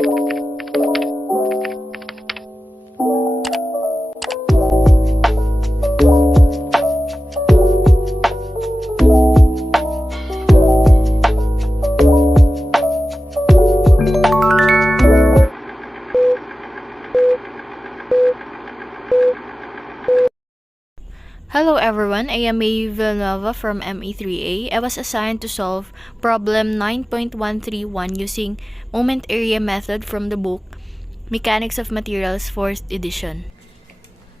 Hello everyone, I am May Villanova from ME3A. I was assigned to solve problem 9.131 using moment area method from the book Mechanics of Materials 4th edition.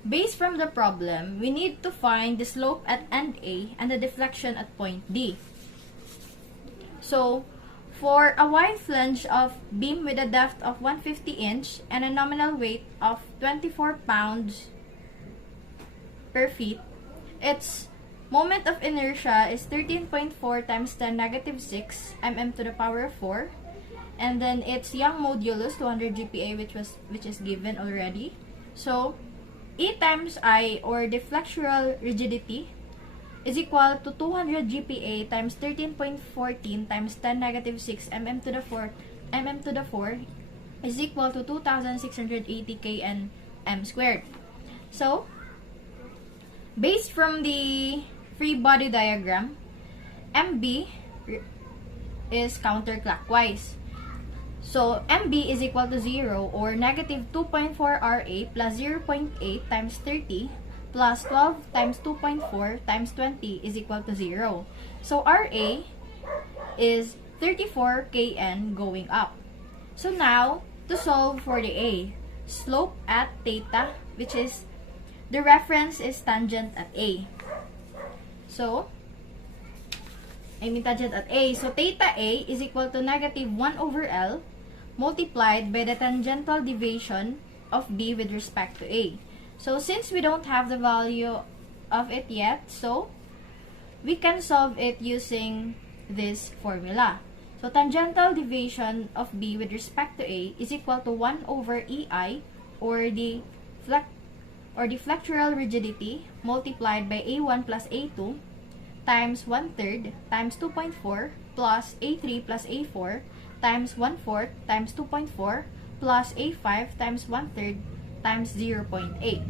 Based from the problem, we need to find the slope at end A and the deflection at point D. So, for a wide flange of beam with a depth of 150 inch and a nominal weight of 24 pounds per feet, its moment of inertia is 13.4 times 10 negative 6 mm to the power of 4. And then its Young modulus, 200 GPa, which is given already. So, E times I, or the flexural rigidity, is equal to 200 GPa times 13.14 times 10 negative 6 mm to the 4 is equal to 2,680 kNm squared. So, based from the free body diagram, MB is counterclockwise. So, MB is equal to 0 or negative 2.4 RA plus 0.8 times 30 plus 12 times 2.4 times 20 is equal to 0. So, RA is 34 kN going up. So, now, to solve for the A, slope at theta, which is the reference is tangent at A. So, tangent at A. So, theta A is equal to negative 1 over L multiplied by the tangential deviation of B with respect to A. So, since we don't have the value of it yet, so we can solve it using this formula. So, tangential deviation of B with respect to A is equal to 1 over EI, or the flexural rigidity multiplied by A1 plus A2 times 1/3 times 2.4 plus A3 plus A4 times 1/4 times 2.4 plus A5 times 1/3 times 0.8.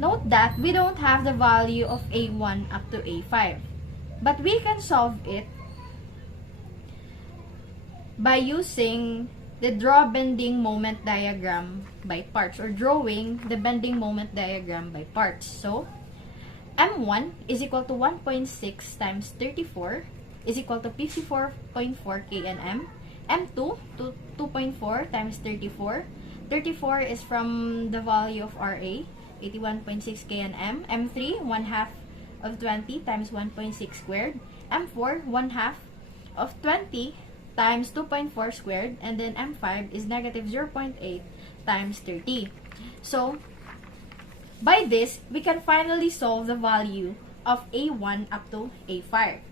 Note that we don't have the value of A1 up to A5, but we can solve it by using the draw bending moment diagram by parts, or drawing the bending moment diagram by parts. So, M1 is equal to 1.6 times 34 is equal to 54.4 kNm. M2 to 2.4 times 34. 34 is from the value of RA, 81.6 kNm. M3, 1/2 of 20 times 1.6 squared. M4, 1/2 of 20 times 2.4 squared, and then M5 is negative 0.8 times 30. So, by this, we can finally solve the value of A1 up to A5.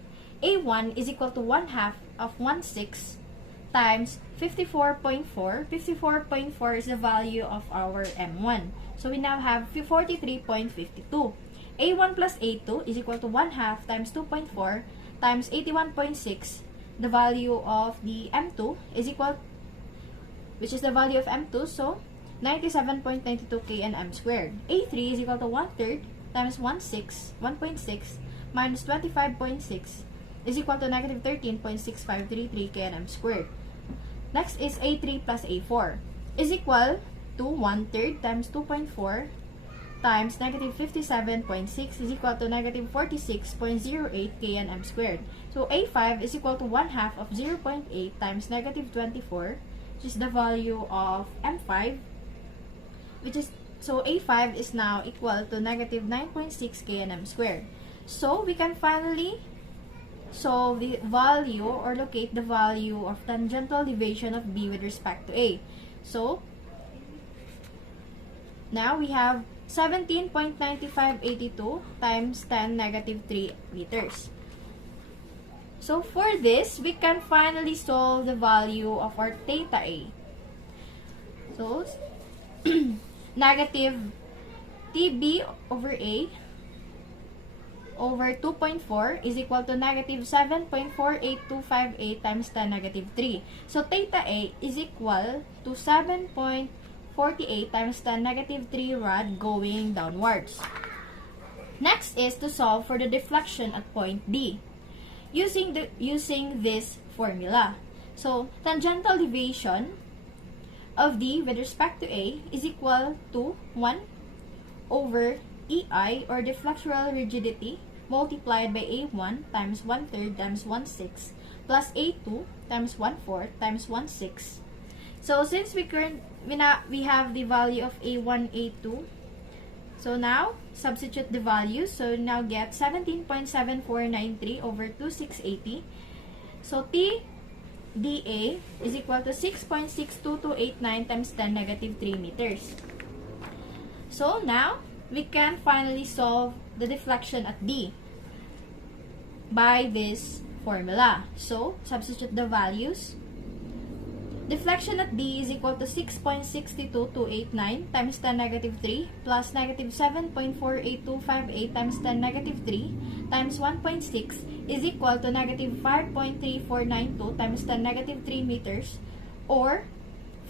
A1 is equal to 1/2 of 1/6 times 54.4. 54.4 is the value of our M1. So, we now have 43.52. A1 plus A2 is equal to 1/2 times 2.4 times 81.6. The value of the M2 is equal, which is the value of M2, so 97.92 kNm squared. A3 is equal to 1/3 times 1.6 minus 25.6 is equal to negative 13.6533 kNm squared. Next is A3 plus A4 is equal to 1/3 times 2.4 times negative 57.6 is equal to negative 46.08 kNm squared. So, A5 is equal to 1/2 of 0.8 times negative 24, which is the value of M5, so A5 is now equal to negative 9.6 kNm squared. So, we can finally solve the value, or locate the value of tangential deviation of B with respect to A. So, now we have 17.9582 times 10 negative 3 meters. So, for this, we can finally solve the value of our theta A. So, negative TB over A, over 2.4 is equal to negative 7.48258 times 10 negative 3. So, theta A is equal to 7.48 times 10 negative 3 rad going downwards. Next is to solve for the deflection at point D using this formula. So, tangential deviation of D with respect to A is equal to 1 over EI, or deflectural rigidity, multiplied by A1 times 1/3 times 1/6 plus A2 times 1/4 times 1/6. So, since we have the value of A1, A2, so now, substitute the values. So, now get 17.7493 over 2680. So, TDA is equal to 6.62289 times 10 negative 3 meters. So, now, we can finally solve the deflection at D by this formula. So, substitute the values. Deflection at D is equal to 6.62289 times 10 negative 3 plus negative 7.48258 times 10 negative 3 times 1.6 is equal to negative 5.3492 times 10 negative 3 meters, or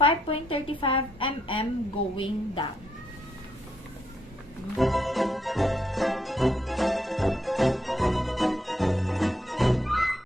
5.35 mm going down.